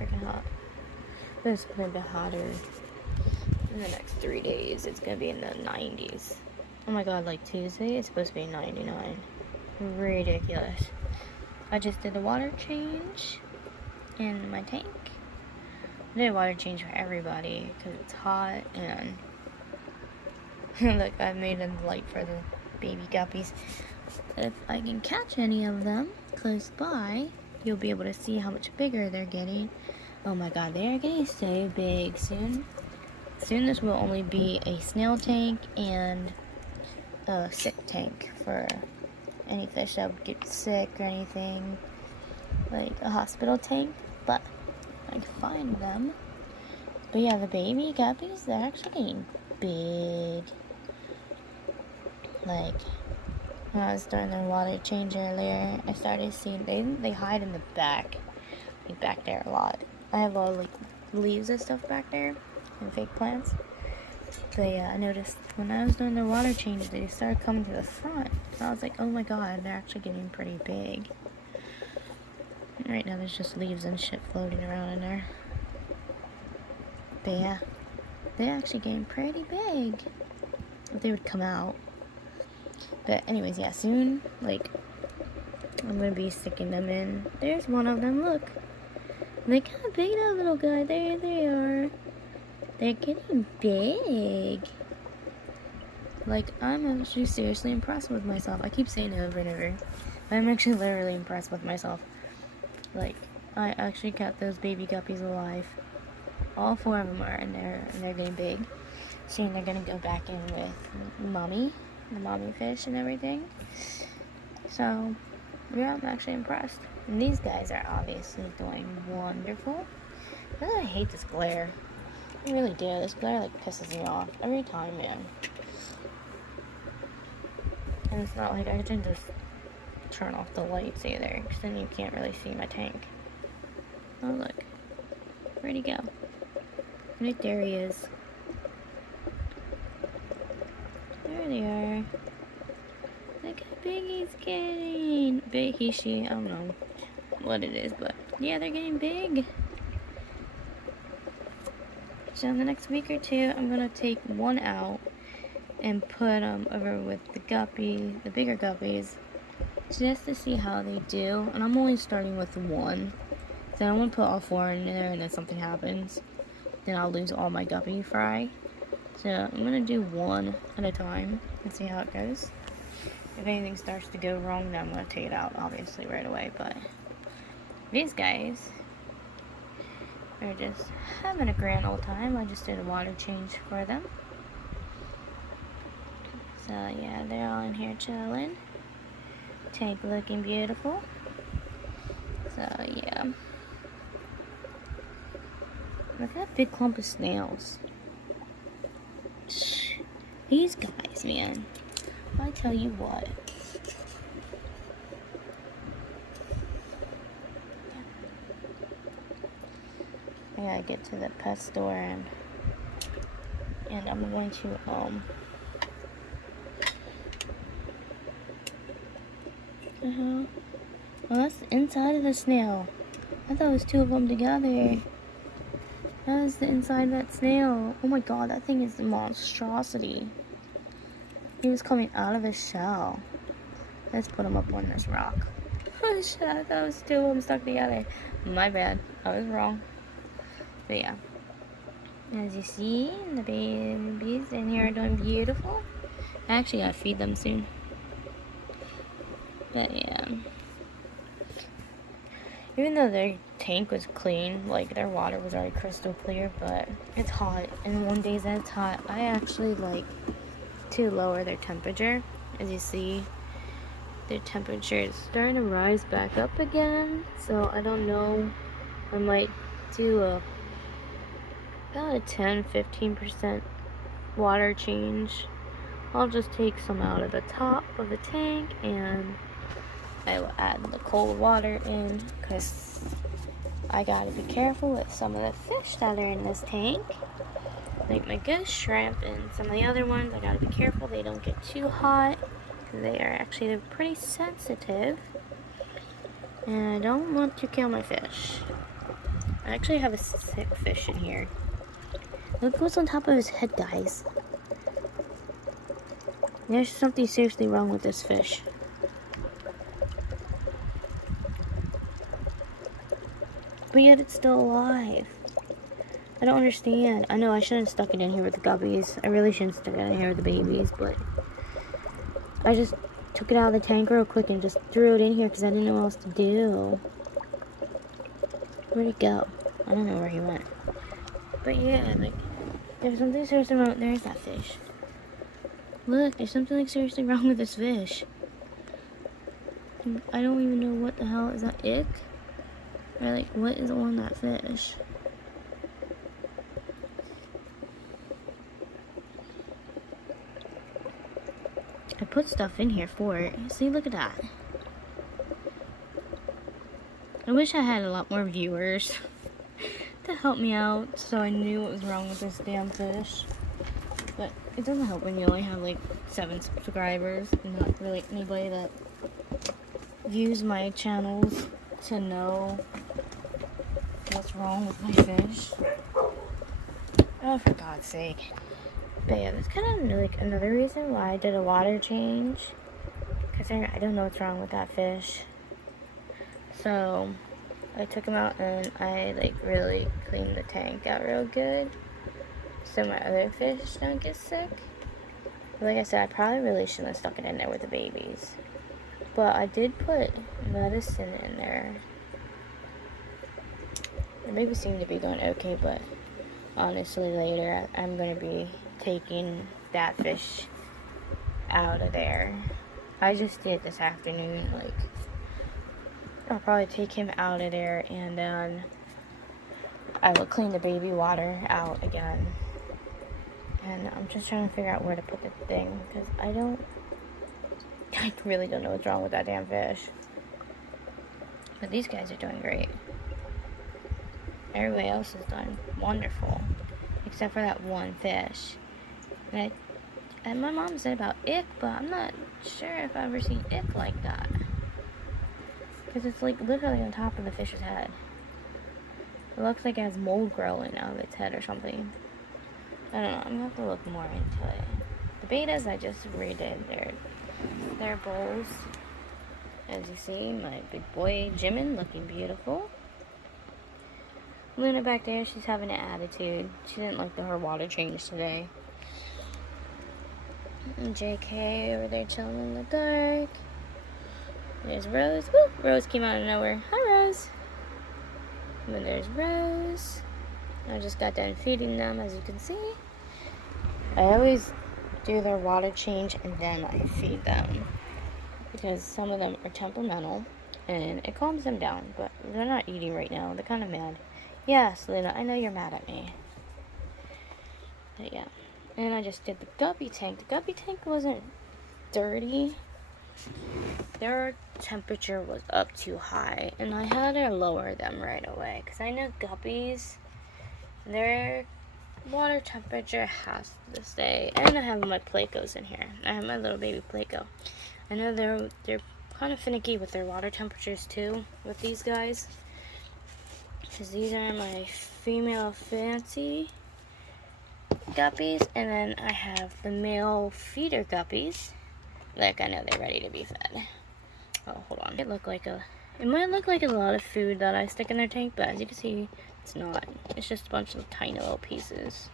freaking hot. But it's gonna be hotter in the next 3 days. It's gonna be in the 90s. Oh my god, like Tuesday, it's supposed to be 99. Ridiculous. I just did a water change in my tank. I did a water change for everybody because it's hot, and look, I made a light for the baby guppies. If I can catch any of them close by, you'll be able to see how much bigger they're getting. Oh my god, they are getting so big. Soon this will only be a snail tank and a sick tank for any fish that would get sick or anything, like a hospital tank, but I can find them. But yeah, the baby guppies, they're actually getting big. Like, when I was doing their water change earlier, I started seeing, they hide in the back, like back there a lot. I have all like leaves and stuff back there, and fake plants. But yeah, I noticed when I was doing their water change, they started coming to the front. And I was like, oh my god, they're actually getting pretty big. And right now there's just leaves and shit floating around in there. But yeah, they're actually getting pretty big. If they would come out. But anyways, yeah, soon, like, I'm gonna be sticking them in. There's one of them, look. Look how big that little guy, there they are. They're getting big. Like, I'm actually seriously impressed with myself. I keep saying it over and over. But I'm actually literally impressed with myself. Like, I actually kept those baby guppies alive. All 4 of them are in there, and they're getting big. Soon they're gonna go back in with mommy, the mommy fish and everything. So, yeah, I'm actually impressed. And these guys are obviously doing wonderful. I hate this glare. I really do. This glare like pisses me off every time, man. And it's not like I can just turn off the lights either, because then you can't really see my tank. Oh look, where'd he go? Right there he is. There they are. Look how big he's getting. Big, he, she, I don't know what it is, but yeah, they're getting big. So in the next week or 2, I'm gonna take one out and put them over with the bigger guppies, just to see how they do. And I'm only starting with 1, so I don't want to put all 4 in there and then something happens, then I'll lose all my guppy fry. So I'm gonna do 1 at a time and see how it goes. If anything starts to go wrong, then I'm gonna take it out, obviously, right away. But these guys are just having a grand old time. I just did a water change for them. So yeah, they're all in here chilling. Tank looking beautiful. So yeah. Look at that big clump of snails. These guys, man. I tell you what. I gotta get to the pet store and I'm going to well, that's the inside of the snail. I thought it was 2 of them together. That is the inside of that snail. Oh my god, that thing is a monstrosity. He was coming out of his shell. Let's put him up on this rock. Oh shit, I thought it was 2 of them stuck together. My bad, I was wrong. But yeah, as you see, the babies in here are doing beautiful. I actually gotta feed them soon. But yeah, even though their tank was clean, like their water was already crystal clear, but it's hot, and one day that it's hot, I actually like to lower their temperature. As you see, their temperature is starting to rise back up again, so I don't know, I might do about a 10-15% water change. I'll just take some out of the top of the tank and I will add the cold water in, because I gotta be careful with some of the fish that are in this tank, like my ghost shrimp and some of the other ones. I gotta be careful they don't get too hot, because they are actually pretty sensitive, and I don't want to kill my fish. I actually have a sick fish in here. Look what's on top of his head, guys. There's something seriously wrong with this fish. But yet it's still alive. I don't understand. I know I shouldn't have stuck it in here with the guppies. I really shouldn't have stuck it in here with the babies, but I just took it out of the tank real quick and just threw it in here because I didn't know what else to do. Where'd it go? I don't know where he went. But yeah, like, there's something seriously wrong. There's that fish. Look, there's something like seriously wrong with this fish. I don't even know what the hell is that. Ick? Or like, what is on that fish? I put stuff in here for it. See, look at that. I wish I had a lot more viewers to help me out so I knew what was wrong with this damn fish. But it doesn't help when you only have like 7 subscribers and not really anybody that views my channels to know what's wrong with my fish. Oh, for God's sake. But yeah, that's kind of like another reason why I did a water change. Because I don't know what's wrong with that fish. So I took him out and I like really cleaned the tank out real good. So my other fish don't get sick. But like I said, I probably really shouldn't have stuck it in there with the babies. But I did put medicine in there. The babies seem to be going okay, but honestly later I'm going to be taking that fish out of there. I just did this afternoon. Like, I'll probably take him out of there and then I will clean the baby water out again. And I'm just trying to figure out where to put the thing because I really don't know what's wrong with that damn fish. But these guys are doing great. Everybody else is doing wonderful. Except for that one fish. And my mom said about ick, but I'm not sure if I've ever seen ick like that. Because it's like literally on top of the fish's head. It looks like it has mold growing out of its head or something. I don't know. I'm going to have to look more into it. The betas, I just redid their bowls. As you see, my big boy Jimin looking beautiful. Luna back there, she's having an attitude. She didn't like her water change today. And JK over there chilling in the dark. There's Rose. Woo! Rose came out of nowhere. Hi, Rose. And then there's Rose. I just got done feeding them, as you can see. I always do their water change and then I feed them. Because some of them are temperamental and it calms them down. But they're not eating right now. They're kind of mad. Yes, Luna, I know you're mad at me. But yeah. And I just did the guppy tank. The guppy tank wasn't dirty. Their temperature was up too high. And I had to lower them right away. Because I know guppies, their water temperature has to stay. And I have my Plecos in here. I have my little baby Pleco. I know they're kind of finicky with their water temperatures too. With these guys. Because these are my female fancy guppies, and then I have the male feeder guppies. Like, I know they're ready to be fed. Oh, hold on. It might look like a lot of food that I stick in their tank, but as you can see, it's not. It's just a bunch of tiny little pieces.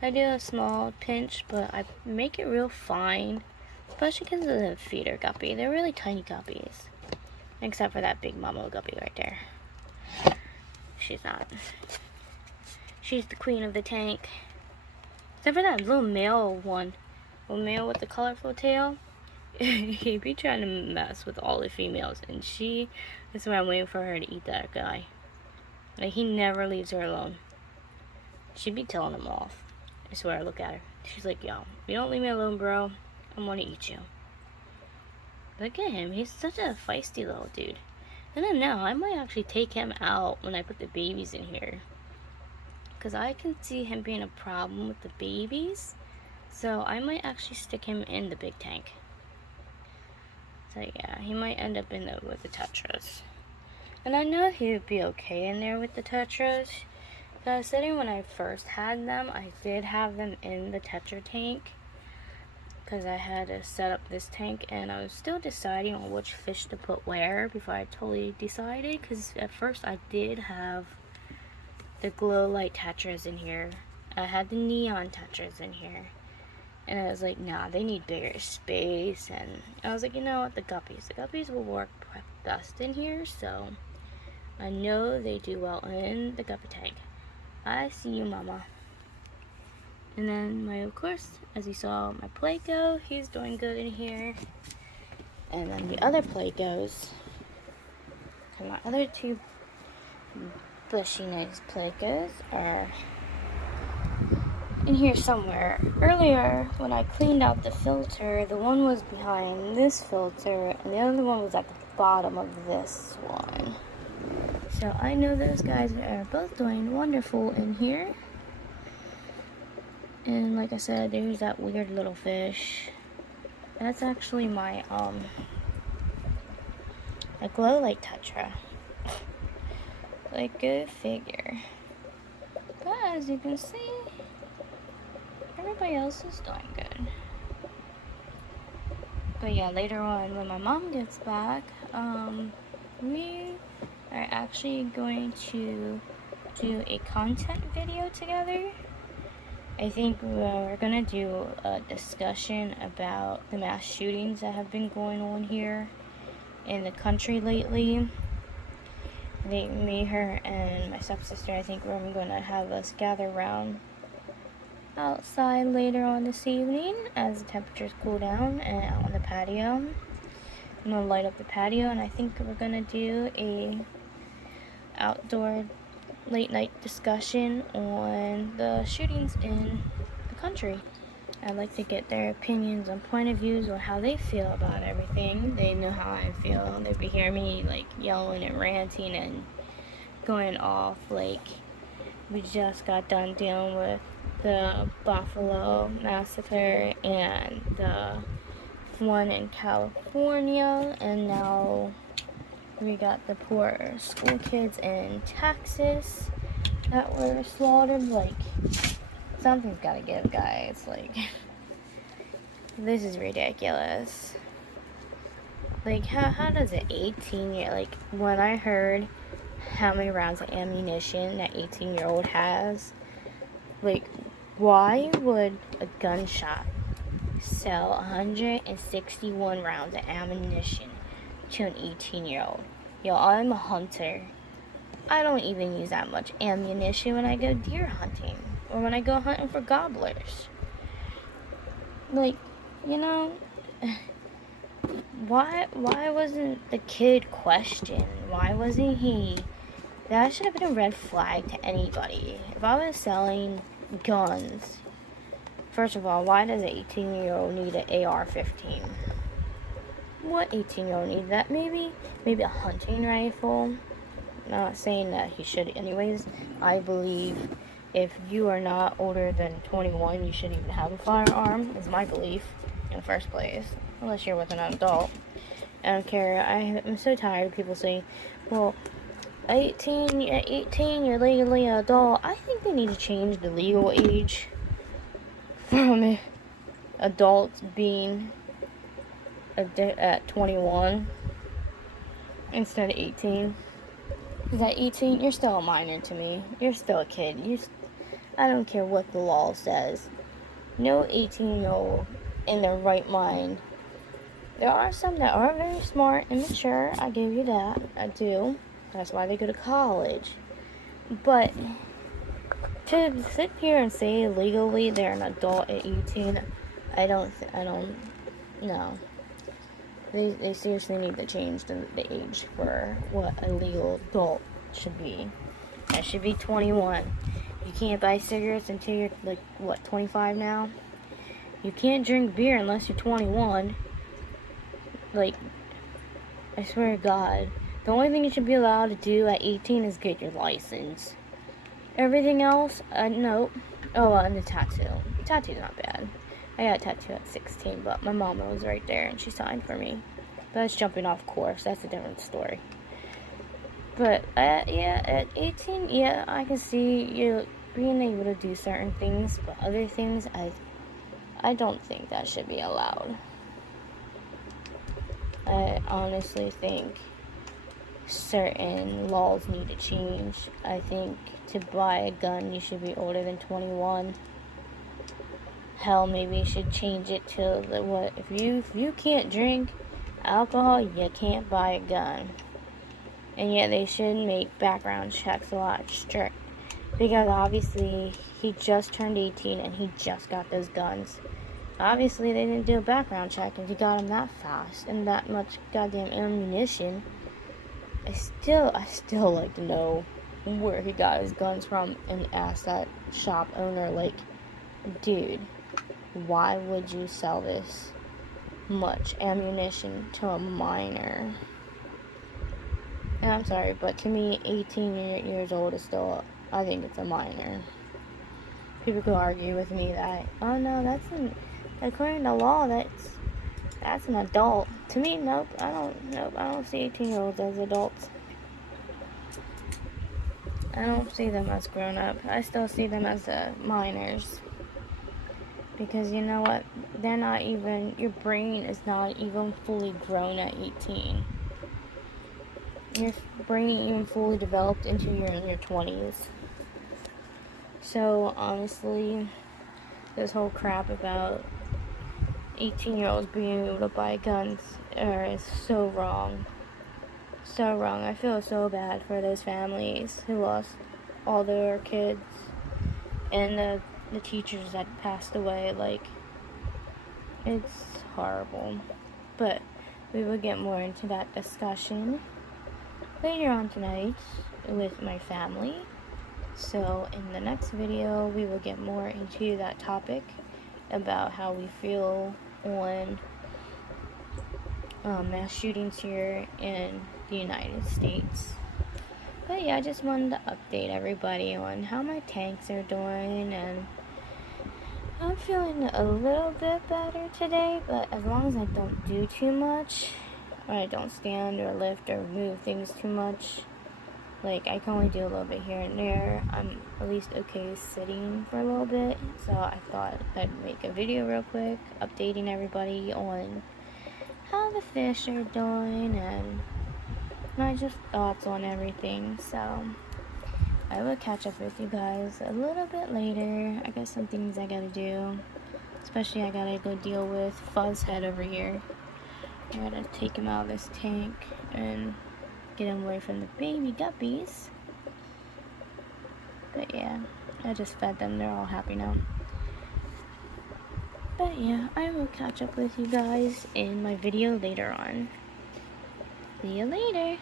I do a small pinch, but I make it real fine, especially because of the feeder guppy. They're really tiny guppies, except for that big mama guppy right there. She's not. She's the queen of the tank. Except for that little male one. The male with the colorful tail. He be trying to mess with all the females. And that's why I'm waiting for her to eat that guy. Like, he never leaves her alone. She'd be telling him off. I swear, look at her. She's like, yo, if you don't leave me alone, bro, I'm gonna eat you. Look at him. He's such a feisty little dude. I don't know, I might actually take him out when I put the babies in here. Because I can see him being a problem with the babies. So I might actually stick him in the big tank. So yeah, he might end up with the tetras. And I know he would be okay in there with the Tetras. Considering when I first had them, I did have them in the Tetra tank. Because I had to set up this tank, and I was still deciding on which fish to put where before I totally decided. Because at first I did have the glow light Tetras in here. I had the neon Tetras in here. And I was like, nah, they need bigger space. And I was like, you know what, the guppies will work best in here. So I know they do well in the guppy tank. I see you, mama. And then of course, as you saw, my Pleco, he's doing good in here. And then the other Plecos, and my other two bushy nice Plecos are in here somewhere. Earlier, when I cleaned out the filter, the one was behind this filter, and the other one was at the bottom of this one. So I know those guys are both doing wonderful in here. And like I said, there's that weird little fish. That's actually my a glow light Tetra. Like, go figure. But as you can see, everybody else is doing good. But yeah, later on when my mom gets back, we are actually going to do a content video together. I think we're gonna do a discussion about the mass shootings that have been going on here in the country lately. Me, her, and my stepsister, I think we're gonna have us gather around outside later on this evening as the temperatures cool down and out on the patio. I'm gonna light up the patio, and I think we're gonna do a outdoor late night discussion on the shootings in the country. I'd like to get their opinions and point of views on how they feel about everything. They know how I feel. They'd be hearing me like yelling and ranting and going off. Like, we just got done dealing with the Buffalo massacre and the one in California, and now we got the poor school kids in Texas that were slaughtered. Like, something's gotta give, guys. Like, this is ridiculous. Like, how does an 18-year, like, when I heard how many rounds of ammunition that 18-year-old has, like, why would a gunshot sell 161 rounds of ammunition to an 18-year-old? Yo, I'm a hunter. I don't even use that much ammunition when I go deer hunting or when I go hunting for gobblers. Like, you know, why wasn't the kid questioned? Why wasn't he? That should have been a red flag to anybody. If I was selling guns, first of all, why does an 18-year-old need an AR-15? What 18-year-old needs that? Maybe a hunting rifle. Not saying that he should anyways. I believe if you are not older than 21, you shouldn't even have a firearm, is my belief in the first place. Unless you're with an adult. I don't care. I'm so tired of people saying, well, at 18, you're legally an adult. I think they need to change the legal age from adults being at 21 instead of 18. Because at 18, you're still a minor to me. You're still a kid. I don't care what the law says. No 18-year-old in their right mind. There are some that are very smart and mature. I give you that. I do. That's why they go to college. But to sit here and say legally they're an adult at 18, I don't know. They seriously need to change the age for what a legal adult should be. That should be 21. You can't buy cigarettes until you're, like, what, 25 now? You can't drink beer unless you're 21. Like, I swear to God. The only thing you should be allowed to do at 18 is get your license. Everything else, nope. Oh, and the tattoo. Tattoo's not bad. I got a tattoo at 16, but my mama was right there and she signed for me. But that's jumping off course. That's a different story. But yeah, at 18, yeah, I can see you being able to do certain things, but other things, I don't think that should be allowed. I honestly think certain laws need to change. I think to buy a gun, you should be older than 21. Hell, maybe you should change it to the what? If you can't drink alcohol, you can't buy a gun. And yet they should make background checks a lot strict, because obviously he just turned 18 and he just got those guns. Obviously they didn't do a background check if he got him that fast and that much goddamn ammunition. I still like to know where he got his guns from and ask that shop owner, like, dude, why would you sell this much ammunition to a minor? And I'm sorry, but to me, 18 years old is still, I think it's a minor. People could argue with me that, oh no, according to law, that's an adult. To me, nope, I don't see 18-year-olds as adults. I don't see them as grown up. I still see them as minors. Because you know what? Your brain is not even fully grown at 18. Your brain ain't even fully developed until you're in your 20s. So, honestly, this whole crap about 18-year-olds being able to buy guns is so wrong. So wrong. I feel so bad for those families who lost all their kids and the teachers that passed away. Like, it's horrible. But we will get more into that discussion later on tonight with my family. So in the next video, we will get more into that topic about how we feel on mass shootings here in the United States. But yeah, I just wanted to update everybody on how my tanks are doing, and I'm feeling a little bit better today, but as long as I don't do too much, or I don't stand or lift or move things too much, like I can only do a little bit here and there, I'm at least okay sitting for a little bit. So I thought I'd make a video real quick updating everybody on how the fish are doing and my just thoughts on everything. So I will catch up with you guys a little bit later. I got some things I gotta do, especially I gotta go deal with Fuzzhead over here. I gotta take him out of this tank and get him away from the baby guppies. But yeah, I just fed them, they're all happy now. But yeah, I will catch up with you guys in my video later on. See you later.